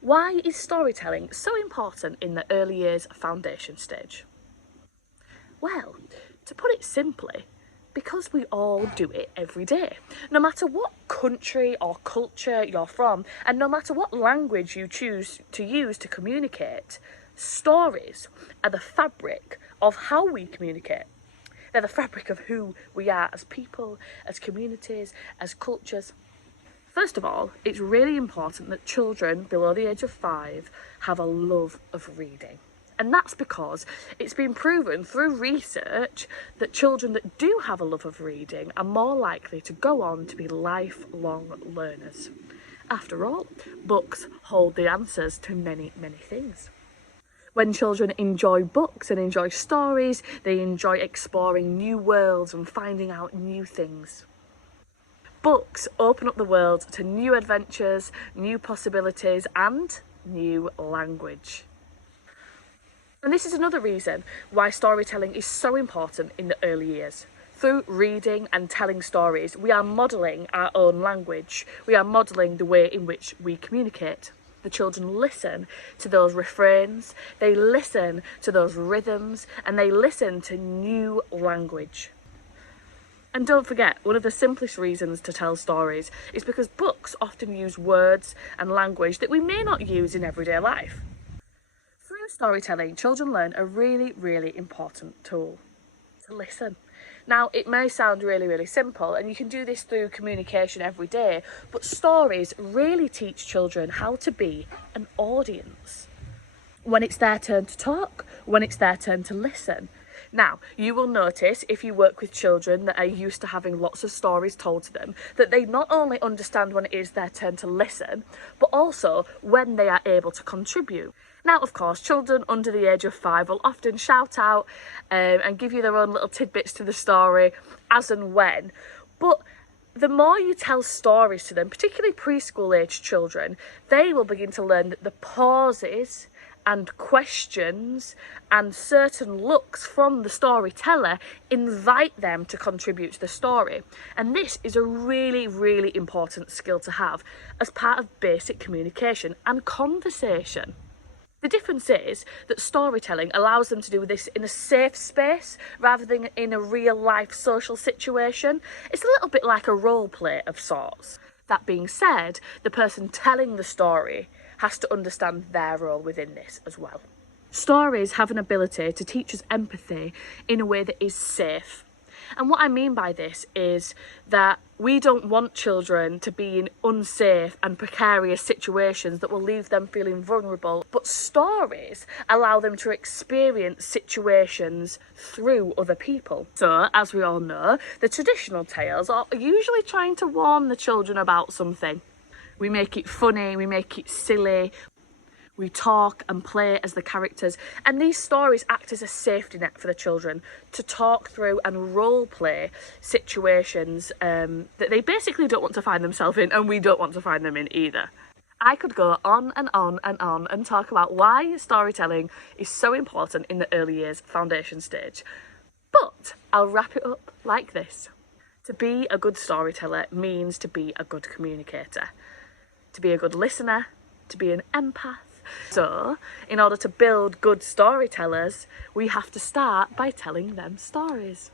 Why is storytelling so important in the early years foundation stage? Well, to put it simply, because we all do it every day. No matter what country or culture you're from, and no matter what language you choose to use to communicate, stories are the fabric of how we communicate. They're the fabric of who we are as people, as communities, as cultures. First of all, it's really important that children below the age of 5 have a love of reading. And that's because it's been proven through research that children that do have a love of reading are more likely to go on to be lifelong learners. After all, books hold the answers to many, many things. When children enjoy books and enjoy stories, they enjoy exploring new worlds and finding out new things. Books open up the world to new adventures, new possibilities, and new language. And this is another reason why storytelling is so important in the early years. Through reading and telling stories, we are modelling our own language. We are modelling the way in which we communicate. The children listen to those refrains, they listen to those rhythms, and they listen to new language. And don't forget, one of the simplest reasons to tell stories is because books often use words and language that we may not use in everyday life. Through storytelling, children learn a really, really important tool: to listen. Now, it may sound really, really simple, and you can do this through communication every day, but stories really teach children how to be an audience. When it's their turn to talk, when it's their turn to listen. Now, you will notice if you work with children that are used to having lots of stories told to them, that they not only understand when it is their turn to listen, but also when they are able to contribute. Now, of course, children under the age of 5 will often shout out and give you their own little tidbits to the story as and when. But the more you tell stories to them, particularly preschool age children, they will begin to learn that the pauses and questions and certain looks from the storyteller invite them to contribute to the story. And this is a really, really important skill to have as part of basic communication and conversation. The difference is that storytelling allows them to do this in a safe space rather than in a real life social situation. It's a little bit like a role play of sorts. That being said, the person telling the story has to understand their role within this as well. Stories have an ability to teach us empathy in a way that is safe. And what I mean by this is that we don't want children to be in unsafe and precarious situations that will leave them feeling vulnerable, but stories allow them to experience situations through other people. So, as we all know, the traditional tales are usually trying to warn the children about something. We make it funny, we make it silly, we talk and play as the characters, and these stories act as a safety net for the children to talk through and role play situations that they basically don't want to find themselves in, and we don't want to find them in either. I could go on and on and on and talk about why storytelling is so important in the early years foundation stage, but I'll wrap it up like this. To be a good storyteller means to be a good communicator, to be a good listener, to be an empath. So, in order to build good storytellers, we have to start by telling them stories.